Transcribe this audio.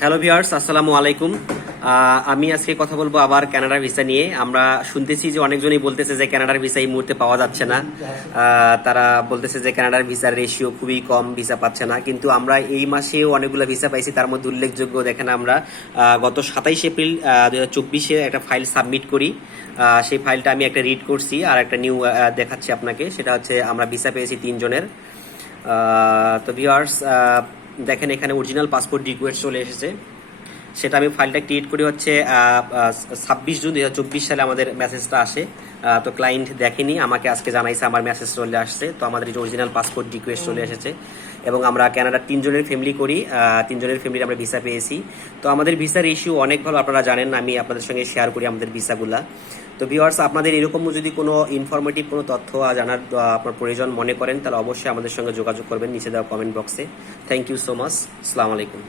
Hello viewers, আসসালামু আলাইকুম। আমি আজকে কথা বলবো আবার কানাডার ভিসা নিয়ে। আমরা শুনতেছি যে অনেকজনই বলতেছে যে কানাডার ভিসা এই মুহূর্তে পাওয়া যাচ্ছে না। তারা বলতেছে যে কানাডার ভিসার রেশিও খুবই কম, ভিসা পাচ্ছে না। কিন্তু আমরা এই মাসেও অনেকগুলো ভিসা পাইছি। তার মধ্যে উল্লেখযোগ্য দেখেন, আমরা গত 27 এপ্রিল 2024 একটা ফাইল সাবমিট করি। সেই ফাইলটা আমি একটা রিড করছি আর একটা নিউ দেখাচ্ছি আপনাকে। সেটা হচ্ছে আমরা ভিসা পেয়েছি 3 জনের। তো ভিউয়ার্স, দেখেন এখানে অরিজিনাল পাসপোর্ট রিকোয়েস্ট চলে এসেছে। সেটা আমি ফাইলটা ক্রিয়েট করি হচ্ছে 26 জুন 2024 সালে আমাদের মেসেজটা আসে। তো ক্লায়েন্ট দেখেনি, আমাকে আজকে জানাইছে আমার মেসেজ চলে আসছে। তো আমাদের যে অরিজিনাল পাসপোর্ট রিকোয়েস্ট চলে এসেছে এবং আমরা কানাডার 3 জনের ফ্যামিলি করি। 3 জনের ফ্যামিলি আমরা ভিসা পেয়েছি। তো আমাদের ভিসার ইস্যু অনেক ভালো, আপনারা জানেন। আমি আপনাদের সঙ্গে শেয়ার করি আমাদের ভিসাগুলা। তো ভিউয়ার্স, আপনাদের এরকম যদি কোনো ইনফরমেটিভ কোনো তথ্য জানার আপনার প্রয়োজন মনে করেন, তাহলে অবশ্যই আমাদের সঙ্গে যোগাযোগ করবেন নিচে দেওয়া কমেন্ট বক্সে। Thank you so much. আসসালামু আলাইকুম।